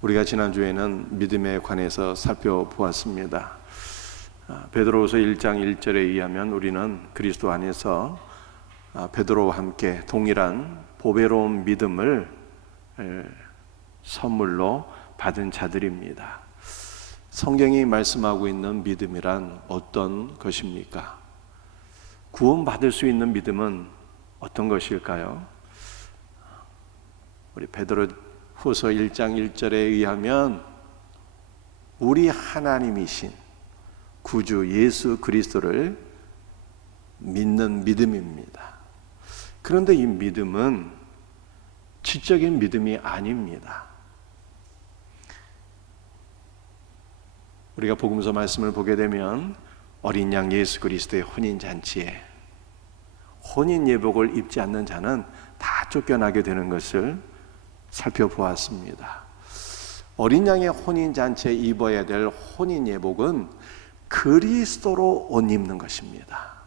우리가 지난주에는 믿음에 관해서 살펴보았습니다. 베드로후서 1장 1절에 의하면 우리는 그리스도 안에서 베드로와 함께 동일한 보배로운 믿음을 선물로 받은 자들입니다. 성경이 말씀하고 있는 믿음이란 어떤 것입니까? 구원받을 수 있는 믿음은 어떤 것일까요? 우리 베드로후서 1장 1절에 의하면 우리 하나님이신 구주 예수 그리스도를 믿는 믿음입니다. 그런데 이 믿음은 지적인 믿음이 아닙니다. 우리가 복음서 말씀을 보게 되면 어린 양 예수 그리스도의 혼인잔치에 혼인 예복을 입지 않는 자는 다 쫓겨나게 되는 것을 살펴보았습니다. 어린 양의 혼인잔치에 입어야 될 혼인 예복은 그리스도로 옷 입는 것입니다.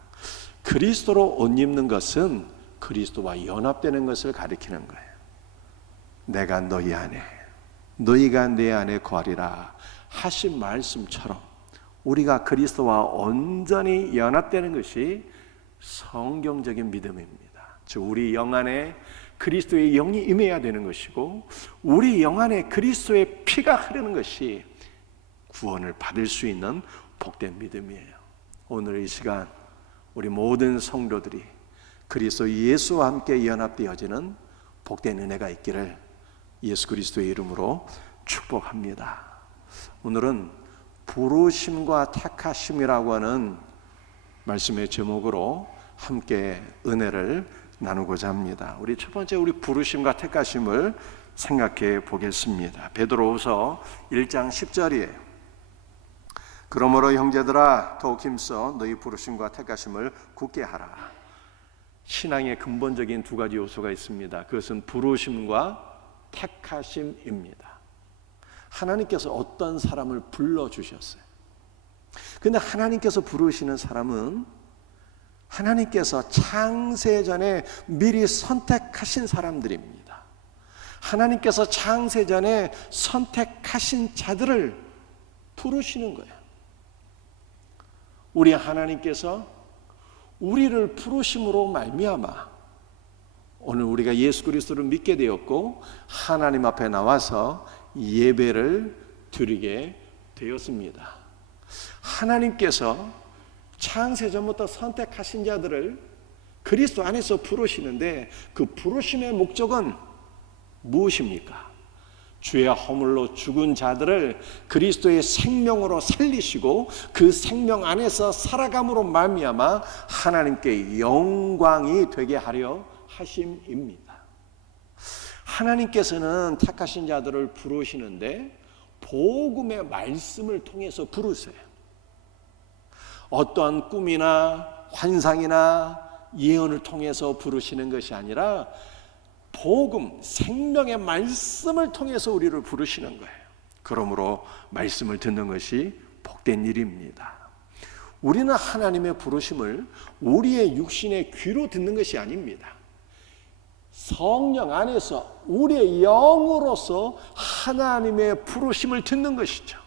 그리스도로 옷 입는 것은 그리스도와 연합되는 것을 가리키는 거예요. 내가 너희 안에 너희가 내 안에 거하리라 하신 말씀처럼 우리가 그리스도와 온전히 연합되는 것이 성경적인 믿음입니다. 즉 우리 영 안에 그리스도의 영이 임해야 되는 것이고 우리 영 안에 그리스도의 피가 흐르는 것이 구원을 받을 수 있는 복된 믿음이에요. 오늘 이 시간 우리 모든 성도들이 그리스도 예수와 함께 연합되어지는 복된 은혜가 있기를 예수 그리스도의 이름으로 축복합니다. 오늘은 부르심과 택하심이라고 하는 말씀의 제목으로 함께 은혜를 나누고자 합니다. 우리 첫 번째 우리 부르심과 택하심을 생각해 보겠습니다. 베드로후서 1장 10절이에요. 그러므로 형제들아 더욱 힘써 너희 부르심과 택하심을 굳게 하라. 신앙의 근본적인 두 가지 요소가 있습니다. 그것은 부르심과 택하심입니다. 하나님께서 어떤 사람을 불러주셨어요. 그런데 하나님께서 부르시는 사람은 하나님께서 창세전에 미리 선택하신 사람들입니다. 하나님께서 창세전에 선택하신 자들을 부르시는 거예요. 우리 하나님께서 우리를 부르심으로 말미암아 오늘 우리가 예수 그리스도를 믿게 되었고 하나님 앞에 나와서 예배를 드리게 되었습니다. 하나님께서 창세전부터 선택하신 자들을 그리스도 안에서 부르시는데 그 부르심의 목적은 무엇입니까? 죄의 허물로 죽은 자들을 그리스도의 생명으로 살리시고 그 생명 안에서 살아감으로 말미암아 하나님께 영광이 되게 하려 하심입니다. 하나님께서는 택하신 자들을 부르시는데 복음의 말씀을 통해서 부르세요. 어떠한 꿈이나 환상이나 예언을 통해서 부르시는 것이 아니라 복음, 생명의 말씀을 통해서 우리를 부르시는 거예요. 그러므로 말씀을 듣는 것이 복된 일입니다. 우리는 하나님의 부르심을 우리의 육신의 귀로 듣는 것이 아닙니다. 성령 안에서 우리의 영으로서 하나님의 부르심을 듣는 것이죠.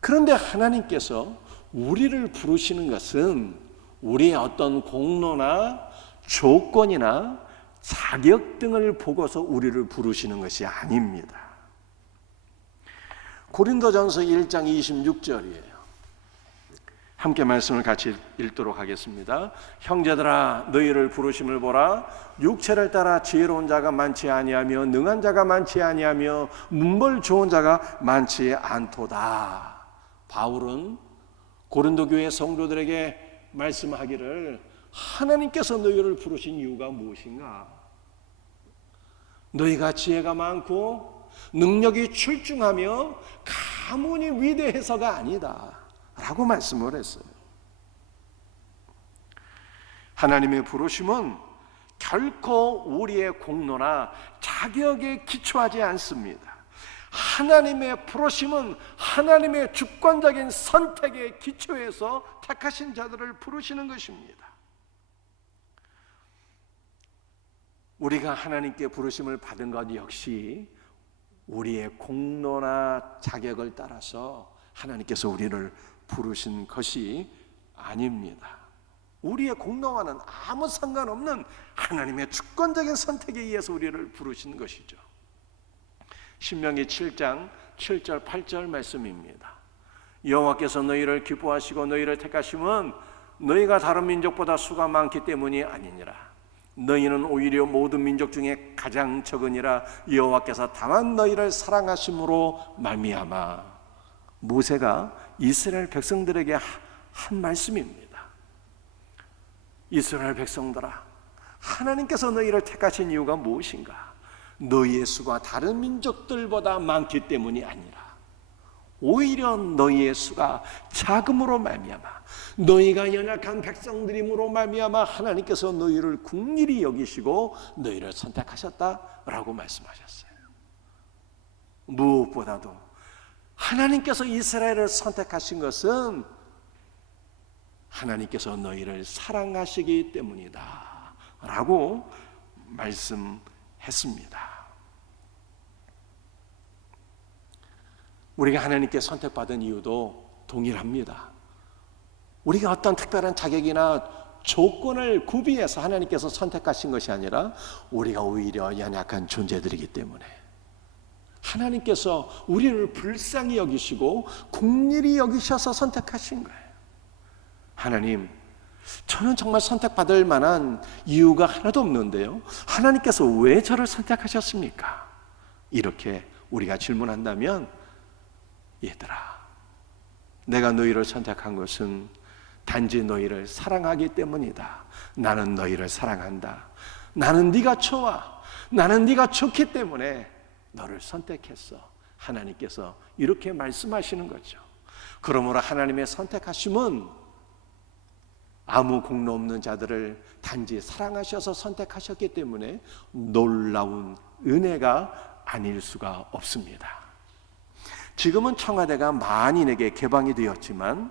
그런데 하나님께서 우리를 부르시는 것은 우리의 어떤 공로나 조건이나 자격 등을 보고서 우리를 부르시는 것이 아닙니다. 고린도전서 1장 26절이에요. 함께 말씀을 같이 읽도록 하겠습니다. 형제들아 너희를 부르심을 보라. 육체를 따라 지혜로운 자가 많지 아니하며 능한 자가 많지 아니하며 문벌 좋은 자가 많지 않도다. 바울은 고린도 교회 성도들에게 말씀하기를 하나님께서 너희를 부르신 이유가 무엇인가? 너희가 지혜가 많고 능력이 출중하며 가문이 위대해서가 아니다 라고 말씀을 했어요. 하나님의 부르심은 결코 우리의 공로나 자격에 기초하지 않습니다. 하나님의 부르심은 하나님의 주권적인 선택에 기초해서 택하신 자들을 부르시는 것입니다. 우리가 하나님께 부르심을 받은 것 역시 우리의 공로나 자격을 따라서 하나님께서 우리를 부르신 것이 아닙니다. 우리의 공로와는 아무 상관없는 하나님의 주권적인 선택에 의해서 우리를 부르신 것이죠. 신명기 7장 7절 8절 말씀입니다. 여호와께서 너희를 기뻐하시고 너희를 택하심은 너희가 다른 민족보다 수가 많기 때문이 아니니라. 너희는 오히려 모든 민족 중에 가장 적으니라. 여호와께서 다만 너희를 사랑하심으로 말미암아. 모세가 이스라엘 백성들에게 한 말씀입니다. 이스라엘 백성들아, 하나님께서 너희를 택하신 이유가 무엇인가? 너희의 수가 다른 민족들보다 많기 때문이 아니라 오히려 너희의 수가 작음으로 말미암아, 너희가 연약한 백성들임으로 말미암아 하나님께서 너희를 긍휼히 여기시고 너희를 선택하셨다라고 말씀하셨어요. 무엇보다도 하나님께서 이스라엘을 선택하신 것은 하나님께서 너희를 사랑하시기 때문이다 라고 말씀했습니다. 우리가 하나님께 선택받은 이유도 동일합니다. 우리가 어떤 특별한 자격이나 조건을 구비해서 하나님께서 선택하신 것이 아니라 우리가 오히려 연약한 존재들이기 때문에 하나님께서 우리를 불쌍히 여기시고 긍휼히 여기셔서 선택하신 거예요. 하나님, 저는 정말 선택받을 만한 이유가 하나도 없는데요, 하나님께서 왜 저를 선택하셨습니까? 이렇게 우리가 질문한다면, 얘들아, 내가 너희를 선택한 것은 단지 너희를 사랑하기 때문이다. 나는 너희를 사랑한다. 나는 네가 좋아. 나는 네가 좋기 때문에 너를 선택했어. 하나님께서 이렇게 말씀하시는 거죠. 그러므로 하나님의 선택하심은 아무 공로 없는 자들을 단지 사랑하셔서 선택하셨기 때문에 놀라운 은혜가 아닐 수가 없습니다. 지금은 청와대가 만인에게 개방이 되었지만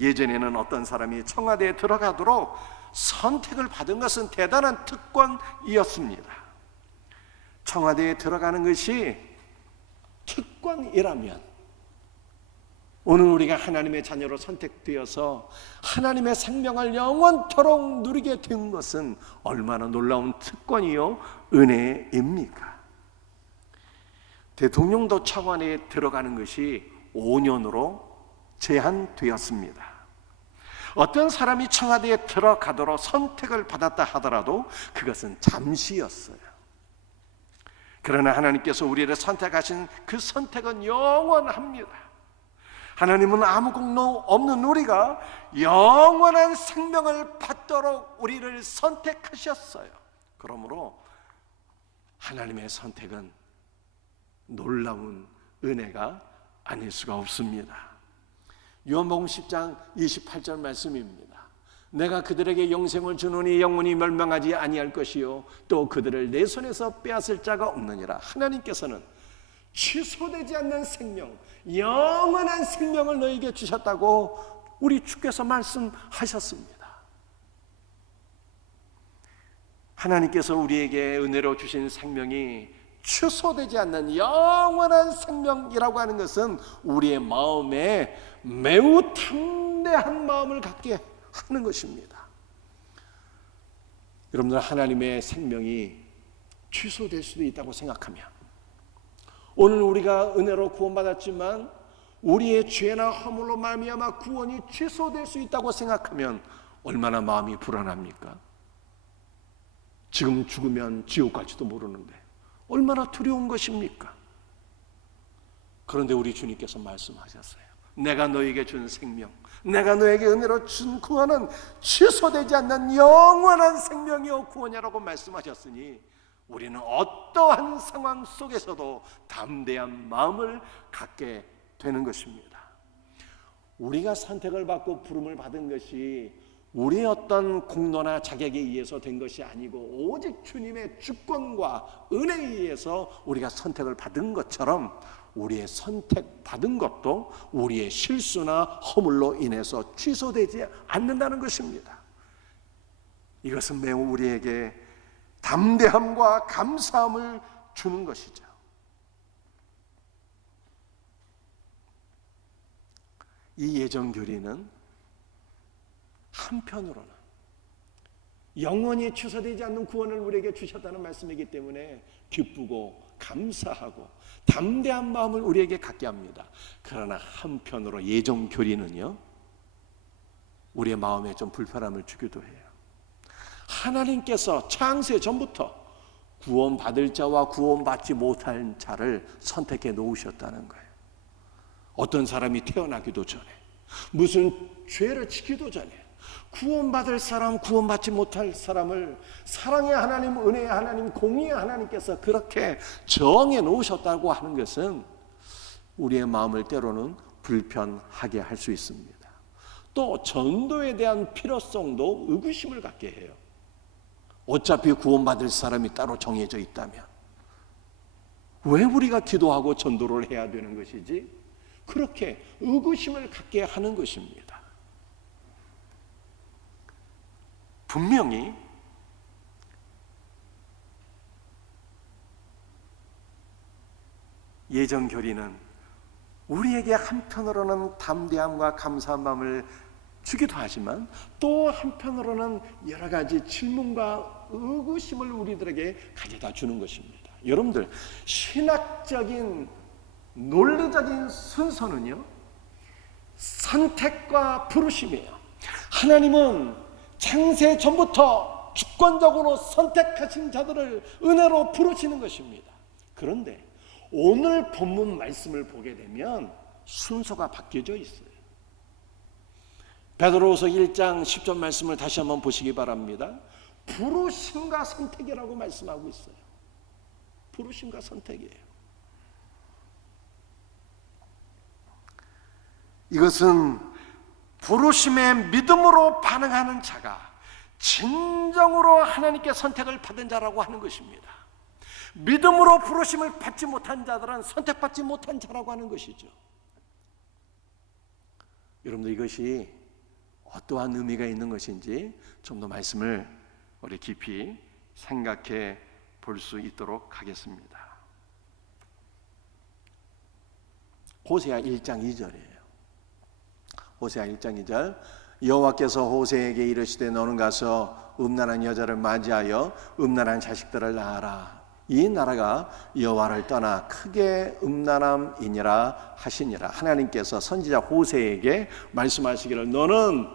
예전에는 어떤 사람이 청와대에 들어가도록 선택을 받은 것은 대단한 특권이었습니다. 청와대에 들어가는 것이 특권이라면 오늘 우리가 하나님의 자녀로 선택되어서 하나님의 생명을 영원토록 누리게 된 것은 얼마나 놀라운 특권이요 은혜입니까? 대통령도 청와대에 들어가는 것이 5년으로 제한되었습니다. 어떤 사람이 청와대에 들어가도록 선택을 받았다 하더라도 그것은 잠시였어요. 그러나 하나님께서 우리를 선택하신 그 선택은 영원합니다. 하나님은 아무 공로 없는 우리가 영원한 생명을 받도록 우리를 선택하셨어요. 그러므로 하나님의 선택은 놀라운 은혜가 아닐 수가 없습니다. 요한복음 10장 28절 말씀입니다. 내가 그들에게 영생을 주노니 영원히 멸망하지 아니할 것이요 또 그들을 내 손에서 빼앗을 자가 없느니라. 하나님께서는 취소되지 않는 생명, 영원한 생명을 너에게 주셨다고 우리 주께서 말씀하셨습니다. 하나님께서 우리에게 은혜로 주신 생명이 취소되지 않는 영원한 생명이라고 하는 것은 우리의 마음에 매우 담대한 마음을 갖게 하는 것입니다. 여러분들, 하나님의 생명이 취소될 수도 있다고 생각하면, 오늘 우리가 은혜로 구원받았지만 우리의 죄나 허물로 말미암아 구원이 취소될 수 있다고 생각하면 얼마나 마음이 불안합니까? 지금 죽으면 지옥 갈지도 모르는데 얼마나 두려운 것입니까? 그런데 우리 주님께서 말씀하셨어요. 내가 너에게 준 생명, 내가 너에게 은혜로 준 구원은 취소되지 않는 영원한 생명이요 구원이라고 말씀하셨으니 우리는 어떠한 상황 속에서도 담대한 마음을 갖게 되는 것입니다. 우리가 선택을 받고 부름을 받은 것이 우리의 어떤 공로나 자격에 의해서 된 것이 아니고 오직 주님의 주권과 은혜에 의해서 우리가 선택을 받은 것처럼 우리의 선택받은 것도 우리의 실수나 허물로 인해서 취소되지 않는다는 것입니다. 이것은 매우 우리에게 담대함과 감사함을 주는 것이죠. 이 예정교리는 한편으로는 영원히 취소되지 않는 구원을 우리에게 주셨다는 말씀이기 때문에 기쁘고 감사하고 담대한 마음을 우리에게 갖게 합니다. 그러나 한편으로 예정교리는요, 우리의 마음에 좀 불편함을 주기도 해요. 하나님께서 창세 전부터 구원받을 자와 구원받지 못할 자를 선택해 놓으셨다는 거예요. 어떤 사람이 태어나기도 전에, 무슨 죄를 지기도 전에 구원받을 사람, 구원받지 못할 사람을 사랑의 하나님, 은혜의 하나님, 공의의 하나님께서 그렇게 정해 놓으셨다고 하는 것은 우리의 마음을 때로는 불편하게 할 수 있습니다. 또 전도에 대한 필요성도 의구심을 갖게 해요. 어차피 구원받을 사람이 따로 정해져 있다면 왜 우리가 기도하고 전도를 해야 되는 것이지? 그렇게 의구심을 갖게 하는 것입니다. 분명히 예정교리는 우리에게 한편으로는 담대함과 감사한 마음을 주기도 하지만 또 한편으로는 여러 가지 질문과 의구심을 우리들에게 가져다 주는 것입니다. 여러분들, 신학적인 논리적인 순서는요, 선택과 부르심이에요. 하나님은 창세 전부터 주권적으로 선택하신 자들을 은혜로 부르시는 것입니다. 그런데 오늘 본문 말씀을 보게 되면 순서가 바뀌어져 있어요. 베드로후서 1장 10절 말씀을 다시 한번 보시기 바랍니다. 부르심과 선택이라고 말씀하고 있어요. 부르심과 선택이에요. 이것은 부르심에 믿음으로 반응하는 자가 진정으로 하나님께 선택을 받은 자라고 하는 것입니다. 믿음으로 부르심을 받지 못한 자들은 선택받지 못한 자라고 하는 것이죠. 여러분들, 이것이 어떠한 의미가 있는 것인지 좀 더 말씀을 우리 깊이 생각해 볼 수 있도록 하겠습니다. 호세아 1장 2절이에요. 호세아 1장 2절, 여호와께서 호세에게 이르시되 너는 가서 음란한 여자를 맞이하여 음란한 자식들을 낳아라. 이 나라가 여호와를 떠나 크게 음란함이니라 하시니라. 하나님께서 선지자 호세에게 말씀하시기를 너는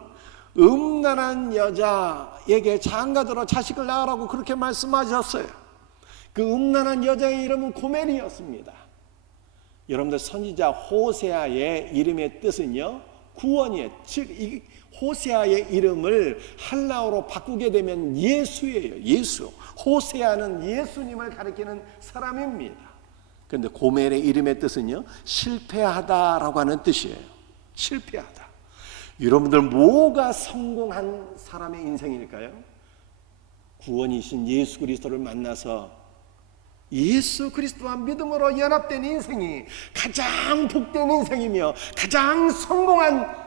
음란한 여자에게 장가들어 자식을 낳으라고 그렇게 말씀하셨어요. 그 음란한 여자의 이름은 고멜이었습니다. 여러분들, 선지자 호세아의 이름의 뜻은요, 구원이에요. 즉 이 호세아의 이름을 할라어로 바꾸게 되면 예수예요. 예수. 호세아는 예수님을 가리키는 사람입니다. 그런데 고멜의 이름의 뜻은요, 실패하다라고 하는 뜻이에요. 실패하다. 여러분들, 뭐가 성공한 사람의 인생일까요? 구원이신 예수 그리스도를 만나서 예수 그리스도와 믿음으로 연합된 인생이 가장 복된 인생이며 가장 성공한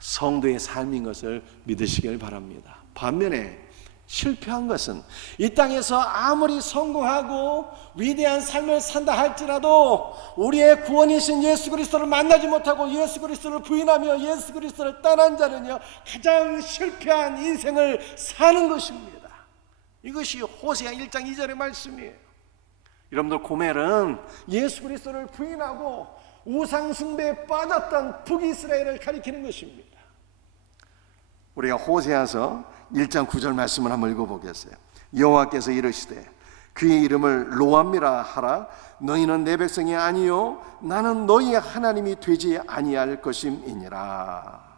성도의 삶인 것을 믿으시길 바랍니다. 반면에 실패한 것은 이 땅에서 아무리 성공하고 위대한 삶을 산다 할지라도 우리의 구원이신 예수 그리스도를 만나지 못하고 예수 그리스도를 부인하며 예수 그리스도를 떠난 자는요, 가장 실패한 인생을 사는 것입니다. 이것이 호세아 1장 2절의 말씀이에요. 여러분들, 고멜은 예수 그리스도를 부인하고 우상 숭배에 빠졌던 북이스라엘을 가리키는 것입니다. 우리가 호세아서 1장 9절 말씀을 한번 읽어보겠어요. 여호와께서 이르시되 그의 이름을 로암이라 하라. 너희는 내 백성이 아니요 나는 너희의 하나님이 되지 아니할 것임이니라.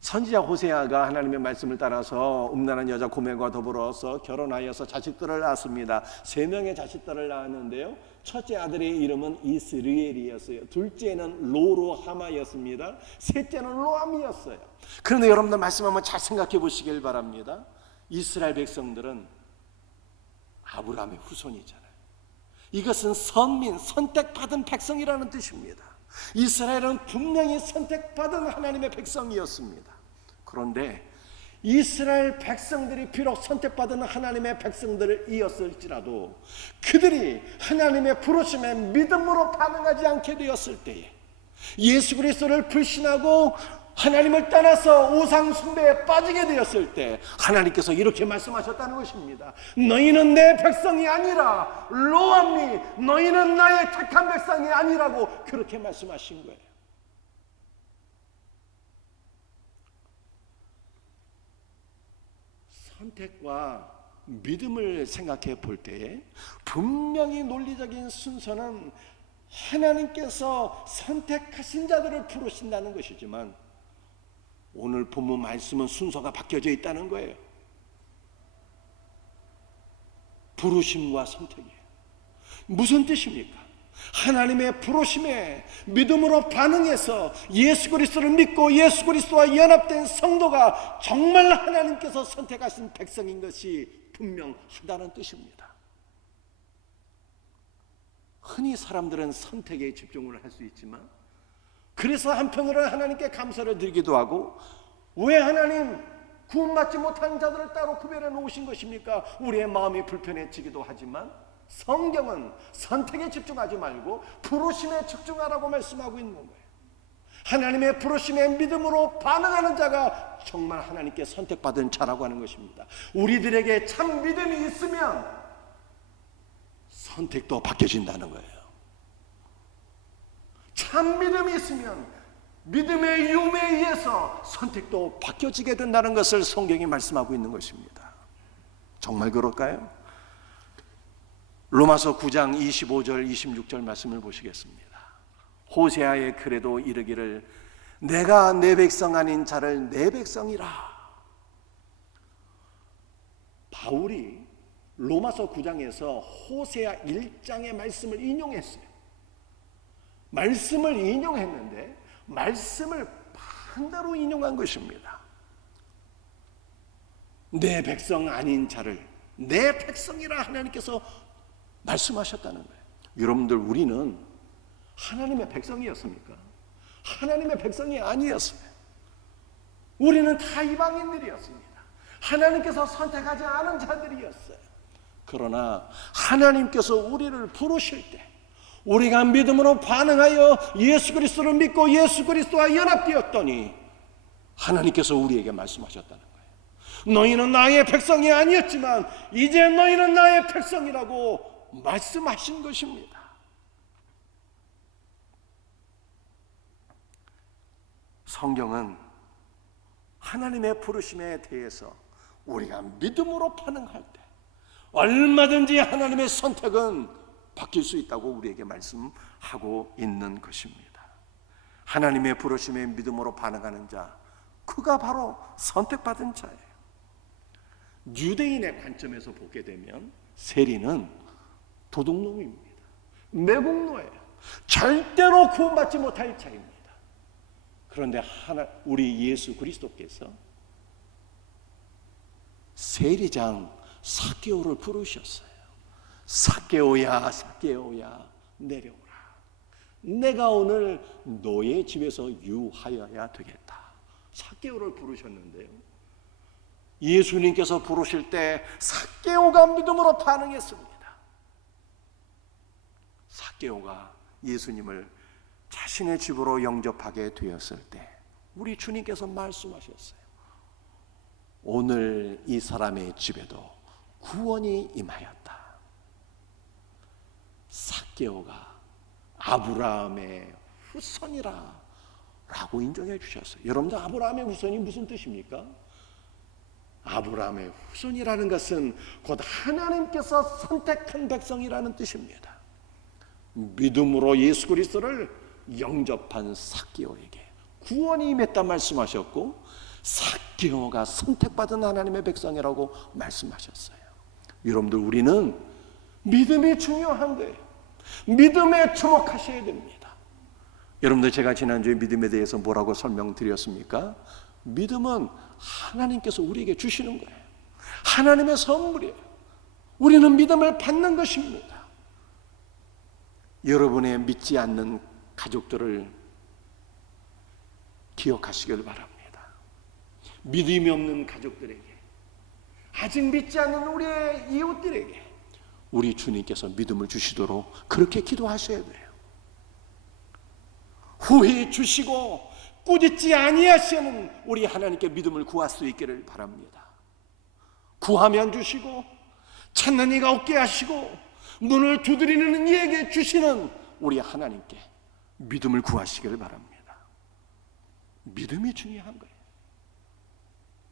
선지자 호세아가 하나님의 말씀을 따라서 음란한 여자 고멜과 더불어서 결혼하여서 자식들을 낳았습니다. 3명의 자식들을 낳았는데요, 첫째 아들의 이름은 이스르엘이었어요. 둘째는 로로하마였습니다. 셋째는 로암이었어요. 그런데 여러분들, 말씀 한번 잘 생각해 보시길 바랍니다. 이스라엘 백성들은 아브라함의 후손이잖아요. 이것은 선민, 선택받은 백성이라는 뜻입니다. 이스라엘은 분명히 선택받은 하나님의 백성이었습니다. 그런데 이스라엘 백성들이 비록 선택받은 하나님의 백성들이었을지라도 그들이 하나님의 부르심에 믿음으로 반응하지 않게 되었을 때에 예수 그리스도를 불신하고 하나님을 떠나서 우상 숭배에 빠지게 되었을 때 하나님께서 이렇게 말씀하셨다는 것입니다. 너희는 내 백성이 아니라 로암니, 너희는 나의 택한 백성이 아니라고 그렇게 말씀하신 거예요. 선택과 믿음을 생각해 볼 때에 분명히 논리적인 순서는 하나님께서 선택하신 자들을 부르신다는 것이지만 오늘 본문 말씀은 순서가 바뀌어져 있다는 거예요. 부르심과 선택이에요. 무슨 뜻입니까? 하나님의 부르심에 믿음으로 반응해서 예수 그리스도를 믿고 예수 그리스도와 연합된 성도가 정말 하나님께서 선택하신 백성인 것이 분명하다는 뜻입니다. 흔히 사람들은 선택에 집중을 할 수 있지만 그래서 한편으로는 하나님께 감사를 드리기도 하고 왜 하나님 구원받지 못한 자들을 따로 구별해 놓으신 것입니까? 우리의 마음이 불편해지기도 하지만 성경은 선택에 집중하지 말고 부르심에 집중하라고 말씀하고 있는 거예요. 하나님의 부르심에 믿음으로 반응하는 자가 정말 하나님께 선택받은 자라고 하는 것입니다. 우리들에게 참 믿음이 있으면 선택도 바뀌어진다는 거예요. 참 믿음이 있으면 믿음의 유무에 의해서 선택도 바뀌어지게 된다는 것을 성경이 말씀하고 있는 것입니다. 정말 그럴까요? 로마서 9장 25절 26절 말씀을 보시겠습니다. 호세아의 글에도 이르기를 내가 내 백성 아닌 자를 내 백성이라. 바울이 로마서 9장에서 호세아 1장의 말씀을 인용했어요. 말씀을 인용했는데 말씀을 반대로 인용한 것입니다. 내 백성 아닌 자를 내 백성이라 하나님께서 말씀하셨다는 거예요. 여러분들, 우리는 하나님의 백성이었습니까? 하나님의 백성이 아니었어요. 우리는 다 이방인들이었습니다. 하나님께서 선택하지 않은 자들이었어요. 그러나 하나님께서 우리를 부르실 때 우리가 믿음으로 반응하여 예수 그리스도를 믿고 예수 그리스도와 연합되었더니 하나님께서 우리에게 말씀하셨다는 거예요. 너희는 나의 백성이 아니었지만 이제 너희는 나의 백성이라고 말씀하신 것입니다. 성경은 하나님의 부르심에 대해서 우리가 믿음으로 반응할 때 얼마든지 하나님의 선택은 바뀔 수 있다고 우리에게 말씀하고 있는 것입니다. 하나님의 부르심에 믿음으로 반응하는 자, 그가 바로 선택받은 자예요. 유대인의 관점에서 보게 되면 세리는 도둑놈입니다. 매국노예요. 절대로 구원받지 못할 자입니다. 그런데 우리 예수 그리스도께서 세리장 삭개오를 부르셨어요. 삭개오야, 삭개오야, 내려오라. 내가 오늘 너의 집에서 유하여야 되겠다. 삭개오를 부르셨는데요, 예수님께서 부르실 때 삭개오가 믿음으로 반응했습니다. 삭개오가 예수님을 자신의 집으로 영접하게 되었을 때 우리 주님께서 말씀하셨어요. 오늘 이 사람의 집에도 구원이 임하였다. 삭개오가 아브라함의 후손이라 라고 인정해 주셨어요. 여러분들, 아브라함의 후손이 무슨 뜻입니까? 아브라함의 후손이라는 것은 곧 하나님께서 선택한 백성이라는 뜻입니다. 믿음으로 예수 그리스도를 영접한 삭개오에게 구원이 임했다 말씀하셨고, 삭개오가 선택받은 하나님의 백성이라고 말씀하셨어요. 여러분들, 우리는 믿음이 중요한 거예요. 믿음에 주목하셔야 됩니다. 여러분들, 제가 지난주에 믿음에 대해서 뭐라고 설명드렸습니까? 믿음은 하나님께서 우리에게 주시는 거예요. 하나님의 선물이에요. 우리는 믿음을 받는 것입니다. 여러분의 믿지 않는 가족들을 기억하시길 바랍니다. 믿음이 없는 가족들에게, 아직 믿지 않는 우리의 이웃들에게 우리 주님께서 믿음을 주시도록 그렇게 기도하셔야 돼요. 후회 주시고 꾸짖지 아니하시는 우리 하나님께 믿음을 구할 수 있기를 바랍니다. 구하면 주시고 찾는 이가 얻게 하시고 문을 두드리는 이에게 주시는 우리 하나님께 믿음을 구하시기를 바랍니다. 믿음이 중요한 거예요.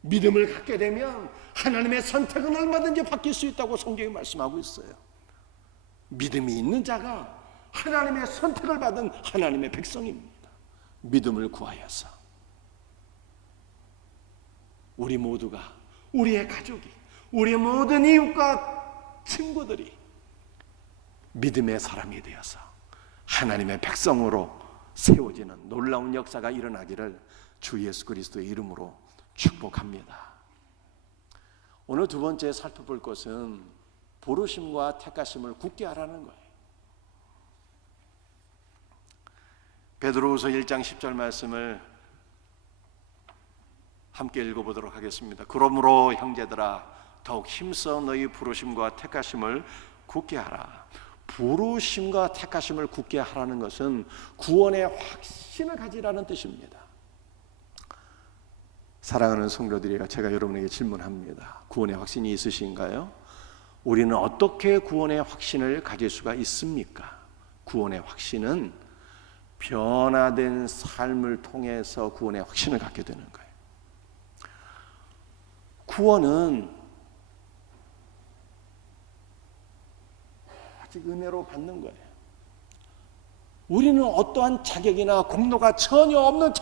믿음을 갖게 되면 하나님의 선택은 얼마든지 바뀔 수 있다고 성경이 말씀하고 있어요. 믿음이 있는 자가 하나님의 선택을 받은 하나님의 백성입니다. 믿음을 구하여서 우리 모두가, 우리의 가족이, 우리의 모든 이웃과 친구들이 믿음의 사람이 되어서 하나님의 백성으로 세워지는 놀라운 역사가 일어나기를 주 예수 그리스도의 이름으로 축복합니다. 오늘 두 번째 살펴볼 것은 부르심과 택하심을 굳게 하라는 거예요. 베드로후서 1장 10절 말씀을 함께 읽어보도록 하겠습니다. 그러므로 형제들아 더욱 힘써 너희 부르심과 택하심을 굳게 하라. 부르심과 택하심을 굳게 하라는 것은 구원의 확신을 가지라는 뜻입니다. 사랑하는 성도들이여, 제가 여러분에게 질문합니다. 구원의 확신이 있으신가요? 우리는 어떻게 구원의 확신을 가질 수가 있습니까? 구원의 확신은 변화된 삶을 통해서 구원의 확신을 갖게 되는 거예요. 구원은 아직 은혜로 받는 거예요. 우리는 어떠한 자격이나 공로가 전혀 없는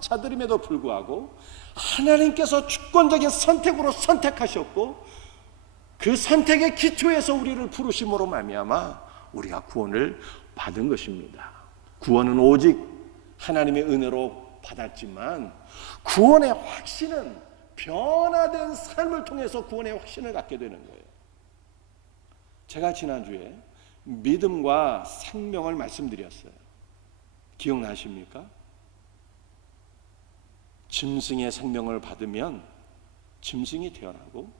자들임에도 불구하고 하나님께서 주권적인 선택으로 선택하셨고 그 선택의 기초에서 우리를 부르심으로 말미암아 우리가 구원을 받은 것입니다. 구원은 오직 하나님의 은혜로 받았지만 구원의 확신은 변화된 삶을 통해서 구원의 확신을 갖게 되는 거예요. 제가 지난주에 믿음과 생명을 말씀드렸어요. 기억나십니까? 짐승의 생명을 받으면 짐승이 태어나고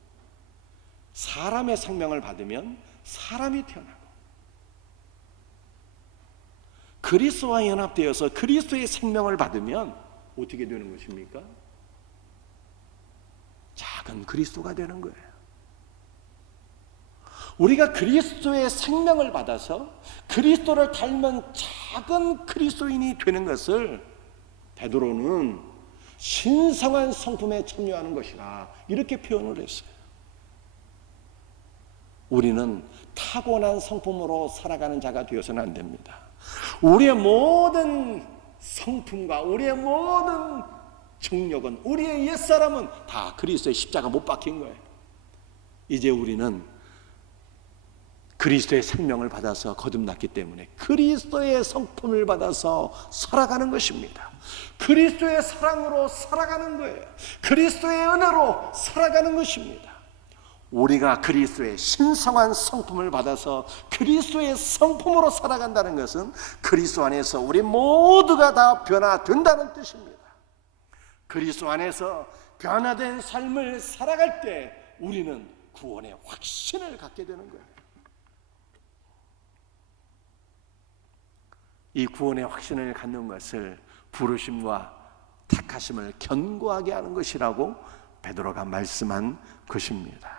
사람의 생명을 받으면 사람이 태어나고 그리스도와 연합되어서 그리스도의 생명을 받으면 어떻게 되는 것입니까? 작은 그리스도가 되는 거예요. 우리가 그리스도의 생명을 받아서 그리스도를 닮은 작은 그리스도인이 되는 것을 베드로는 신성한 성품에 참여하는 것이라 이렇게 표현을 했어요. 우리는 타고난 성품으로 살아가는 자가 되어서는 안 됩니다. 우리의 모든 성품과 우리의 모든 정력은, 우리의 옛사람은 다 그리스도의 십자가 못 박힌 거예요. 이제 우리는 그리스도의 생명을 받아서 거듭났기 때문에 그리스도의 성품을 받아서 살아가는 것입니다. 그리스도의 사랑으로 살아가는 거예요. 그리스도의 은혜로 살아가는 것입니다. 우리가 그리스도의 신성한 성품을 받아서 그리스도의 성품으로 살아간다는 것은 그리스도 안에서 우리 모두가 다 변화된다는 뜻입니다. 그리스도 안에서 변화된 삶을 살아갈 때 우리는 구원의 확신을 갖게 되는 거예요. 이 구원의 확신을 갖는 것을 부르심과 택하심을 견고하게 하는 것이라고 베드로가 말씀한 것입니다.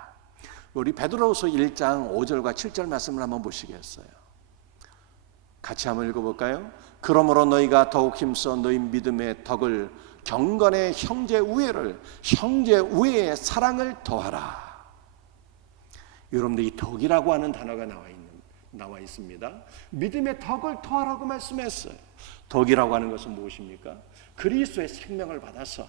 우리 베드로후서 1장 5절과 7절 말씀을 한번 보시겠어요? 같이 한번 읽어볼까요? 그러므로 너희가 더욱 힘써 너희 믿음의 덕을 경건의 형제 우애의 사랑을 더하라. 여러분들 이 덕이라고 하는 단어가 나와 있습니다. 믿음의 덕을 더하라고 말씀했어요. 덕이라고 하는 것은 무엇입니까? 그리스도의 생명을 받아서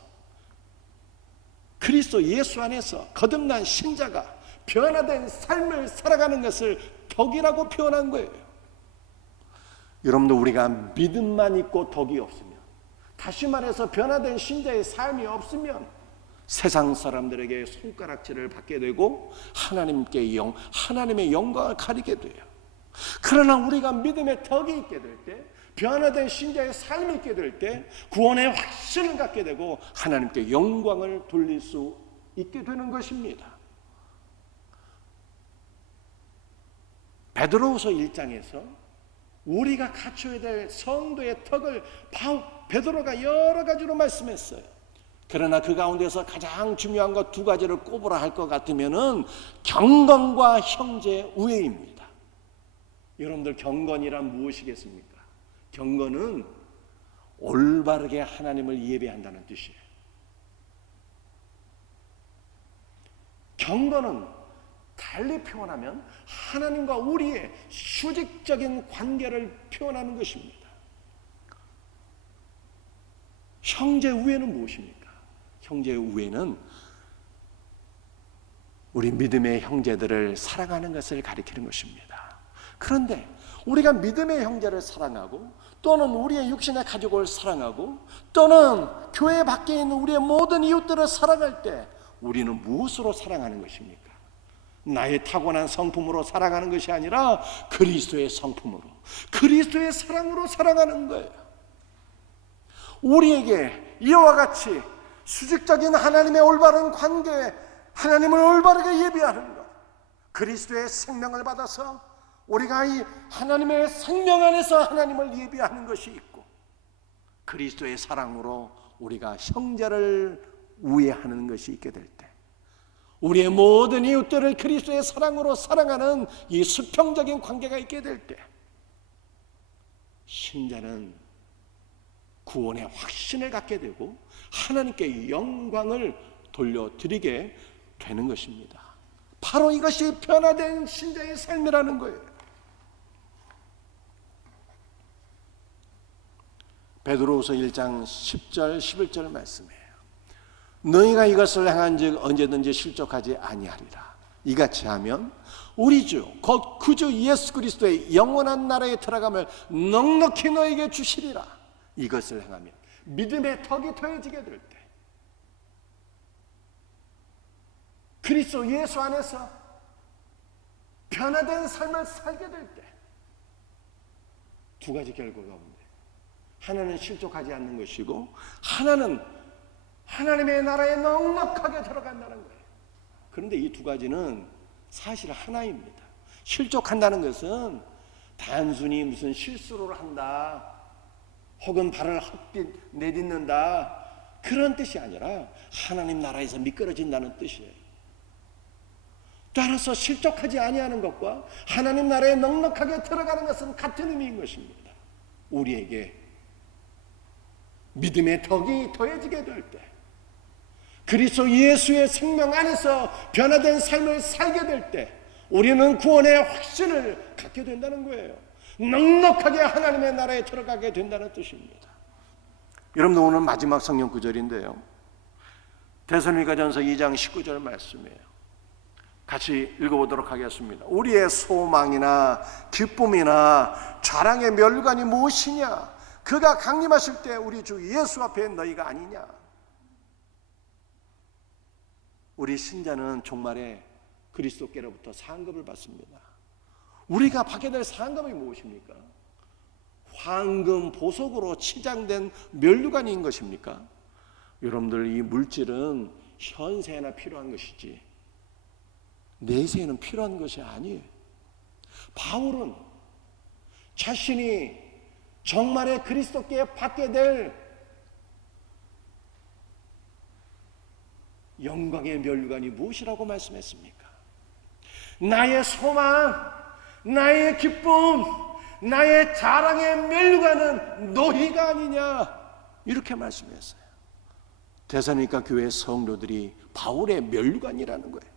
그리스도 예수 안에서 거듭난 신자가 변화된 삶을 살아가는 것을 덕이라고 표현한 거예요. 여러분들 우리가 믿음만 있고 덕이 없으면, 다시 말해서 변화된 신자의 삶이 없으면 세상 사람들에게 손가락질을 받게 되고 하나님의 영광을 가리게 돼요. 그러나 우리가 믿음의 덕이 있게 될 때, 변화된 신자의 삶이 있게 될 때 구원의 확신을 갖게 되고 하나님께 영광을 돌릴 수 있게 되는 것입니다. 베드로후서 1장에서 우리가 갖춰야 될 성도의 덕을 베드로가 여러 가지로 말씀했어요. 그러나 그 가운데서 가장 중요한 것 두 가지를 꼽으라 할 것 같으면은 경건과 형제 우애입니다. 여러분들, 경건이란 무엇이겠습니까? 경건은 올바르게 하나님을 예배한다는 뜻이에요. 경건은 달리 표현하면 하나님과 우리의 수직적인 관계를 표현하는 것입니다. 형제 우애는 무엇입니까? 형제 우애는 우리 믿음의 형제들을 사랑하는 것을 가리키는 것입니다. 그런데 우리가 믿음의 형제를 사랑하고 또는 우리의 육신의 가족을 사랑하고 또는 교회 밖에 있는 우리의 모든 이웃들을 사랑할 때 우리는 무엇으로 사랑하는 것입니까? 나의 타고난 성품으로 사랑하는 것이 아니라 그리스도의 성품으로, 그리스도의 사랑으로 사랑하는 거예요. 우리에게 이와 같이 수직적인 하나님의 올바른 관계, 하나님을 올바르게 예배하는 것, 그리스도의 생명을 받아서 우리가 이 하나님의 생명 안에서 하나님을 예배하는 것이 있고, 그리스도의 사랑으로 우리가 형제를 우애하는 것이 있게 될 때, 우리의 모든 이웃들을 그리스도의 사랑으로 사랑하는 이 수평적인 관계가 있게 될 때, 신자는 구원의 확신을 갖게 되고 하나님께 영광을 돌려드리게 되는 것입니다. 바로 이것이 변화된 신자의 삶이라는 거예요. 베드로후서 1장 10절 11절 말씀이에요. 너희가 이것을 행한즉 언제든지 실족하지 아니하리라. 이같이 하면 우리 주 곧 그 주 예수 그리스도의 영원한 나라에 들어감을 넉넉히 너에게 주시리라. 이것을 행하면 믿음의 덕이 더해지게 될 때, 그리스도 예수 안에서 변화된 삶을 살게 될 때 두 가지 결과가 옵니다. 하나는 실족하지 않는 것이고 하나는 하나님의 나라에 넉넉하게 들어간다는 거예요. 그런데 이 두 가지는 사실 하나입니다. 실족한다는 것은 단순히 무슨 실수를 한다 혹은 발을 헛짓 내딛는다 그런 뜻이 아니라 하나님 나라에서 미끄러진다는 뜻이에요. 따라서 실족하지 아니하는 것과 하나님 나라에 넉넉하게 들어가는 것은 같은 의미인 것입니다. 우리에게 믿음의 덕이 더해지게 될 때, 그리스도 예수의 생명 안에서 변화된 삶을 살게 될 때 우리는 구원의 확신을 갖게 된다는 거예요. 넉넉하게 하나님의 나라에 들어가게 된다는 뜻입니다. 여러분들, 오늘 마지막 성경 구절인데요, 데살로니가전서 2장 19절 말씀이에요. 같이 읽어보도록 하겠습니다. 우리의 소망이나 기쁨이나 자랑의 멸관이 무엇이냐? 그가 강림하실 때 우리 주 예수 앞에 너희가 아니냐? 우리 신자는 종말에 그리스도께로부터 상급을 받습니다. 우리가 받게 될 상급이 무엇입니까? 황금, 보석으로 치장된 면류관인 것입니까? 여러분들, 이 물질은 현세에나 필요한 것이지 내세에는 필요한 것이 아니에요. 바울은 자신이 정말에 그리스도께 받게 될 영광의 면류관이 무엇이라고 말씀했습니까? 나의 소망, 나의 기쁨, 나의 자랑의 면류관은 너희가 아니냐, 이렇게 말씀했어요. 데살로니가 교회 성도들이 바울의 면류관이라는 거예요.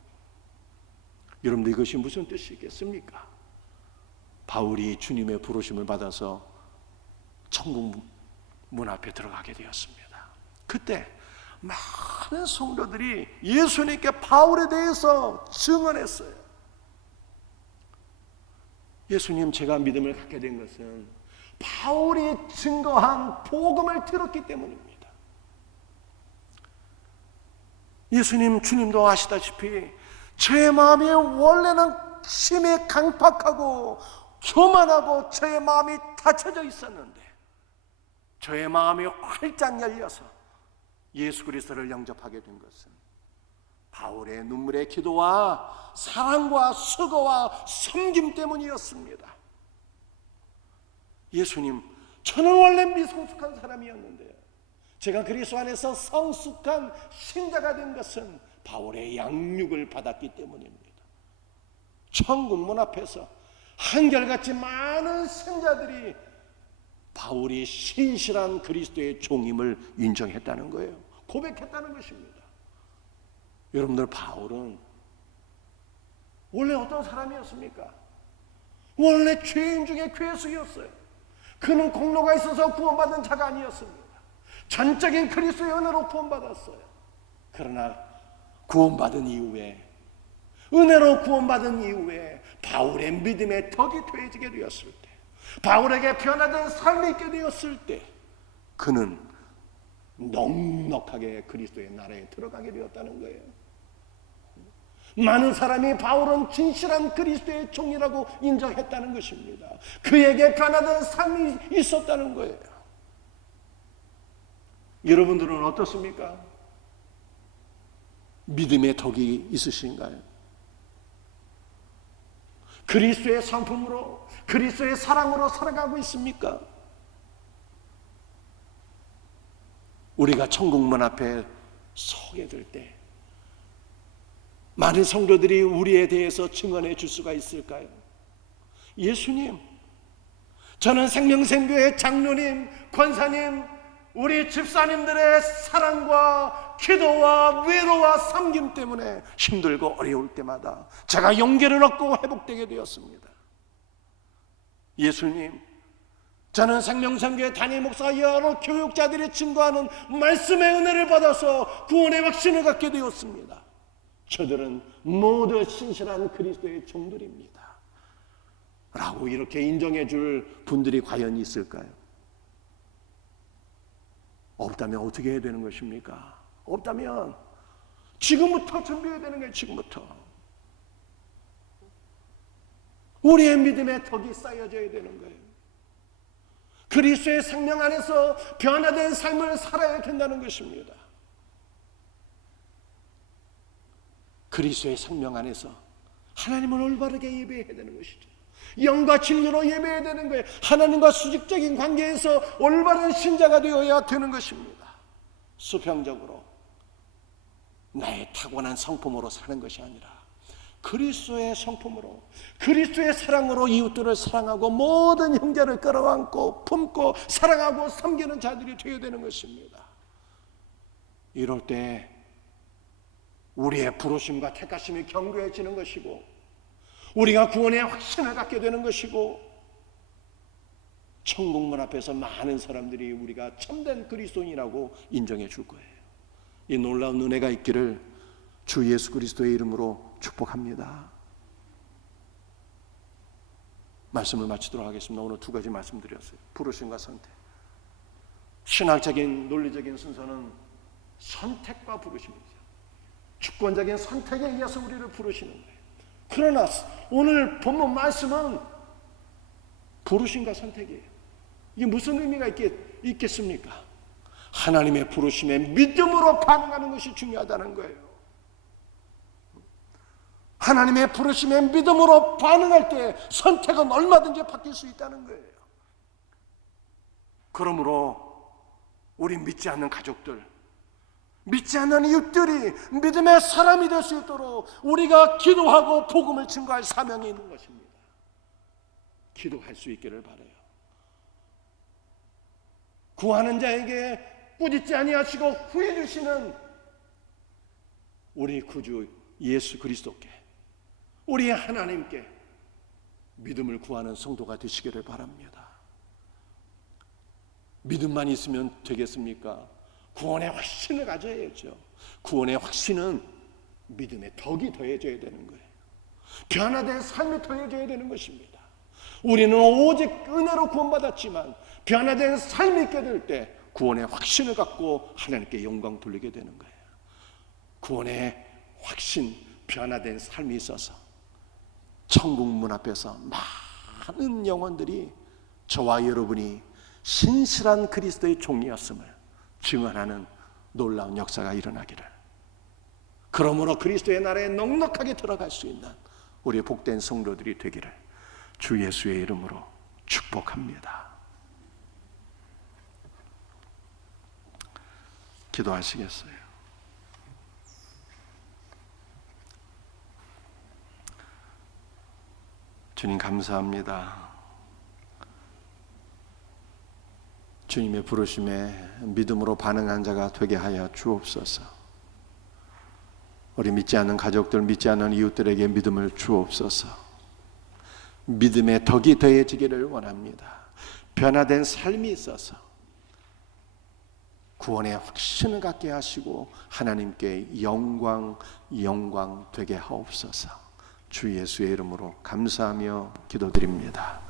여러분들, 이것이 무슨 뜻이겠습니까? 바울이 주님의 부르심을 받아서 천국 문 앞에 들어가게 되었습니다. 그때 많은 성도들이 예수님께 바울에 대해서 증언했어요. 예수님, 제가 믿음을 갖게 된 것은 바울이 증거한 복음을 들었기 때문입니다. 예수님, 주님도 아시다시피 제 마음이 원래는 심히 강팍하고 교만하고 저의 마음이 닫혀져 있었는데 저의 마음이 활짝 열려서 예수 그리스도를 영접하게 된 것은 바울의 눈물의 기도와 사랑과 수고와 섬김 때문이었습니다. 예수님, 저는 원래 미성숙한 사람이었는데요, 제가 그리스도 안에서 성숙한 신자가 된 것은 바울의 양육을 받았기 때문입니다. 천국문 앞에서 한결같이 많은 신자들이 바울이 신실한 그리스도의 종임을 인정했다는 거예요. 고백했다는 것입니다. 여러분들, 바울은 원래 어떤 사람이었습니까? 원래 죄인 중에 괴수였어요. 그는 공로가 있어서 구원받은 자가 아니었습니다. 전적인 그리스도의 은혜로 구원받았어요. 그러나 구원받은 이후에, 은혜로 구원받은 이후에 바울의 믿음의 덕이 더해지게 되었을 때, 바울에게 변화된 삶이 있게 되었을 때, 그는 넉넉하게 그리스도의 나라에 들어가게 되었다는 거예요. 많은 사람이 바울은 진실한 그리스도의 종이라고 인정했다는 것입니다. 그에게 변화된 삶이 있었다는 거예요. 여러분들은 어떻습니까? 믿음의 덕이 있으신가요? 그리스도의 성품으로, 그리스도의 사랑으로 살아가고 있습니까? 우리가 천국문 앞에 서게 될 때 많은 성도들이 우리에 대해서 증언해 줄 수가 있을까요? 예수님, 저는 생명생교회 장로님, 권사님, 우리 집사님들의 사랑과 기도와 위로와 섬김 때문에 힘들고 어려울 때마다 제가 용기를 얻고 회복되게 되었습니다. 예수님, 저는 생명생교회 담임 목사 여러 교육자들이 증거하는 말씀의 은혜를 받아서 구원의 확신을 갖게 되었습니다. 저들은 모두 신실한 그리스도의 종들입니다 라고 이렇게 인정해 줄 분들이 과연 있을까요? 없다면 어떻게 해야 되는 것입니까? 없다면 지금부터 준비해야 되는 거예요. 지금부터 우리의 믿음의 덕이 쌓여져야 되는 거예요. 그리스도의 생명 안에서 변화된 삶을 살아야 된다는 것입니다. 그리스도의 생명 안에서 하나님을 올바르게 예배해야 되는 것이죠. 영과 진리로 예배해야 되는 거예요. 하나님과 수직적인 관계에서 올바른 신자가 되어야 되는 것입니다. 수평적으로 나의 타고난 성품으로 사는 것이 아니라 그리스도의 성품으로, 그리스도의 사랑으로 이웃들을 사랑하고 모든 형제를 끌어안고 품고 사랑하고 섬기는 자들이 되어야 되는 것입니다. 이럴 때 우리의 부르심과 택하심이 견고해지는 것이고, 우리가 구원의 확신을 갖게 되는 것이고, 천국문 앞에서 많은 사람들이 우리가 참된 그리스도인이라고 인정해 줄 거예요. 이 놀라운 은혜가 있기를 주 예수 그리스도의 이름으로 축복합니다. 말씀을 마치도록 하겠습니다. 오늘 두 가지 말씀드렸어요. 부르심과 선택. 신학적인 논리적인 순서는 선택과 부르심이죠. 주권적인 선택에 의해서 우리를 부르시는 거예요. 그러나 오늘 본문 말씀은 부르심과 선택이에요. 이게 무슨 의미가 있겠습니까? 하나님의 부르심에 믿음으로 반응하는 것이 중요하다는 거예요. 하나님의 부르심에 믿음으로 반응할 때 선택은 얼마든지 바뀔 수 있다는 거예요. 그러므로 우리 믿지 않는 가족들, 믿지 않는 이웃들이 믿음의 사람이 될 수 있도록 우리가 기도하고 복음을 증거할 사명이 있는 것입니다. 기도할 수 있기를 바라요. 구하는 자에게 꾸짖지 아니하시고 후해 주시는 우리 구주 예수 그리스도께, 우리 하나님께 믿음을 구하는 성도가 되시기를 바랍니다. 믿음만 있으면 되겠습니까? 구원의 확신을 가져야죠. 구원의 확신은 믿음의 덕이 더해져야 되는 거예요. 변화된 삶이 더해져야 되는 것입니다. 우리는 오직 은혜로 구원받았지만 변화된 삶이 있게 될 때 구원의 확신을 갖고 하나님께 영광 돌리게 되는 거예요. 구원의 확신, 변화된 삶이 있어서 천국 문 앞에서 많은 영혼들이 저와 여러분이 신실한 그리스도의 종이었음을 증언하는 놀라운 역사가 일어나기를, 그러므로 그리스도의 나라에 넉넉하게 들어갈 수 있는 우리의 복된 성도들이 되기를 주 예수의 이름으로 축복합니다. 기도하시겠어요? 주님 감사합니다. 주님의 부르심에 믿음으로 반응한 자가 되게 하여 주옵소서. 우리 믿지 않는 가족들, 믿지 않는 이웃들에게 믿음을 주옵소서. 믿음의 덕이 더해지기를 원합니다. 변화된 삶이 있어서 구원의 확신을 갖게 하시고 하나님께 영광 되게 하옵소서. 주 예수의 이름으로 감사하며 기도드립니다.